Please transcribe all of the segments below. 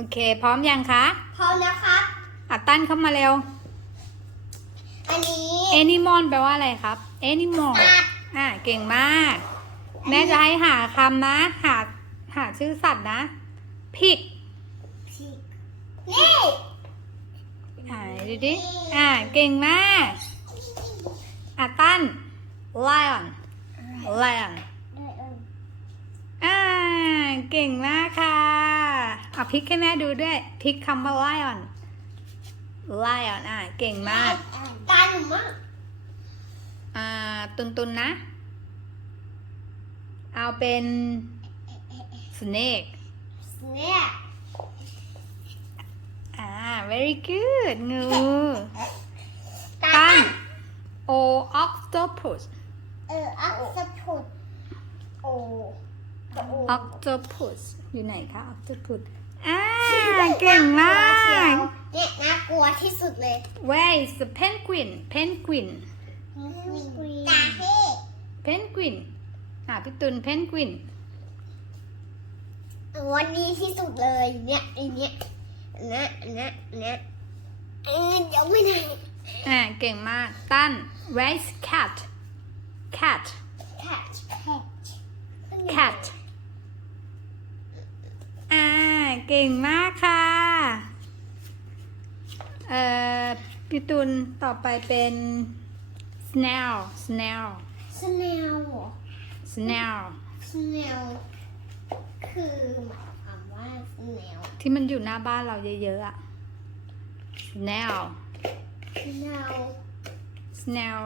โอเค พร้อมยังคะ พร้อมแล้วครับอัดตั้นเข้ามาเร็ว อันนี้ animal แปลว่าอะไรครับ animal อะอ่าเก่งมาก แม่จะให้หาคำนะ หา หาชื่อสัตว์นะ pig ผิดนี่อ่าดูดิ อ่า เก่งมากอัดตั้น lion lion อ่า เก่งมากค่ะเอาพลิกให้แม่ดูด้วยพลิกคำว่า lion lion อ่าเก่งมาก ตาหนูมากอ่าตุนตุนๆนะ เอาเป็น snake เนี่ยอ่า very good งูตาตั้ตั้นน o octopus เอออักษรพุดโอโอ octopus อยู่ไหนคะ octopus อ่าเก่งมากเนี่ยน่ากลัวที่สุดเลย where is the penguin penguin ตาเฮ่ penguin อ่าพี่ตุน penguin วันนี้ที่สุดเลยเนี่ยไอเนี่ยอันเนี้ยอันเนี้ยอันเนี้ยเออเดี๋ยวไม่ได้อ่าเก่งมากตั้น where is cat cat catch catch cat อ่า เก่งมากค่ะ เอ่อพี่ตุนต่อไปเป็น snail snail snail snail snail คือหมายความว่า snail ที่มันอยู่หน้าบ้านเราเยอะๆอะ snail snail snail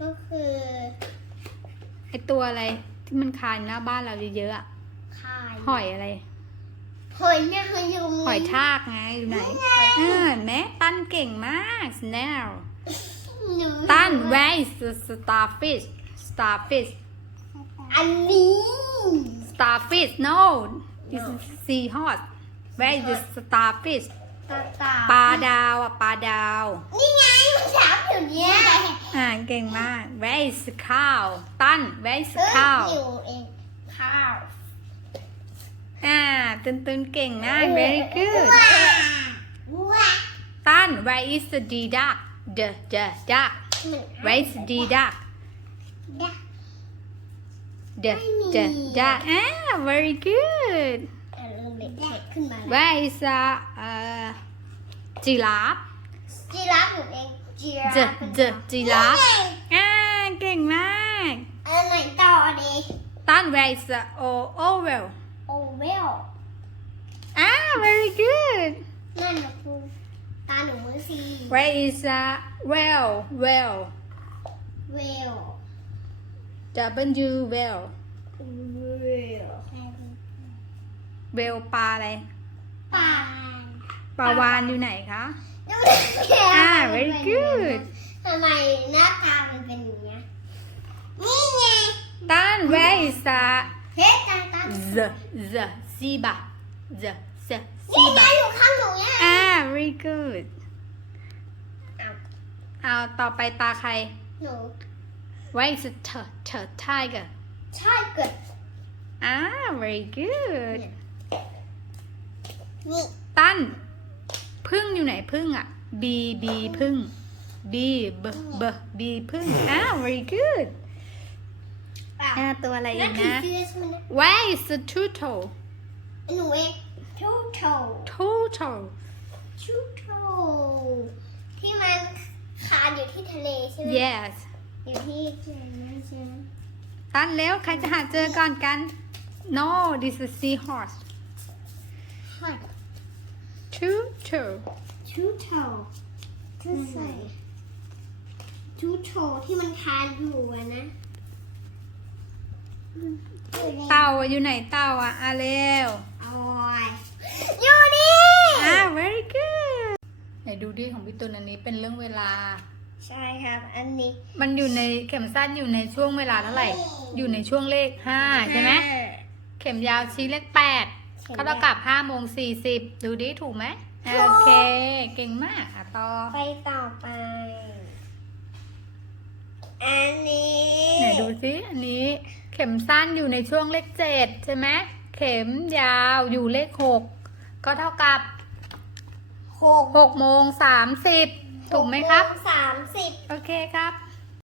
ก็คือไอตัวอะไรที่มันคานหน้าบ้านเราเยอะๆอะคายหอยอะไร หอยเนี่ยหอยยุงหอยทากไงอยู่ไหนเอ อแม่ตั้นเก่งมาก snail หนูตั้น where is the starfish starfish อันนี้ starfish no this is seahorse where is the starfish ตาตาปลาดาวอะปลาดาว นี่ไงมันถามอยู่เนี่ยอ่าเก่งมาก where is the cow ตั้น where is เอ the อ cow อยู่เองข้าวอ่าตุนตุนเก่งมาก very good ว้าว้าตั้น where is the d duck the the duck มัน where is the duck ดัก the ไม่มี the duck อ่า very good อะเริ่มเด็กๆขึ้นมาแล้ว where is the uh, giraffe จีราฟอยู่เองจีราฟ the เป็น the giraffe นี่ไงอ่าเก่งมาก อันไหนต่อดีตั้น where is the o- oval โอเวลอ่า very good นั่นนะครูตาหนูมือสี where is the whale whale เวล W whale เวล whale ปลาอะไรปลาปลาวานอยู่ไหนคะดูดิแกอ่า very good ทำไมหน้าตามันเป็นอย่างเงี้ยนี่ไง ตั้น where is the เฮ้ตาตา the the zebra the the นี่ไง zebra อยู่ข้างหนูเนี่ย อ่า very good เอาต่อไปตาใคร หนู where is the t t tiger ใช่เกิดอ่า very good นี่ตั้นพึ่งอยู่ไหนพึ่งอะ b b พึ่ง b b b b พึ่งอ่า very good เปล่าอ่าตัวอะไรอีนั่นกคือนะเสื้อใช่ไหมนะ where is the turtle หนูเองทูโท turtle ทูโทที่มันคานอยู่ที่ทะเลใช่ไหม yes อยู่ที่ทะเลใช่ไหมตั้นเร็วใครจะหาเจอก่อนกัน no this is seahorse ใช่ turtle ทูโททูใส่ทูโทที่มันคานอยู่อะนะเต่าอะอยู่ไหนเต่าอะอะเร็ว โอ้ยอยู่นี่ อ่า very good ไหน ดูดิของพี่ตุนอันนี้เป็นเรื่องเวลา ใช่ครับ อันนี้มันอยู่ในเข็มสั้นอยู่ในช่วงเวลาเท่าไหร่ อยู่ในช่วงเลขห้าใช่ไหมเข็มยาวชี้เลขแปดเข็มก็เท่ากับห้าโมงสี่สิบดูดิถูกไหมโอเค เก่งมากอะต่อไปต่อไป อันนี้ไหนดูสิอันนี้เข็มสั้นอยู่ในช่วงเลขเจ็ดใช่ไหมเข็มยาวอยู่เลขหกก็เท่ากับ หกหกโมงสามสิบถูกไหมครับ สามสิบโอเคครับ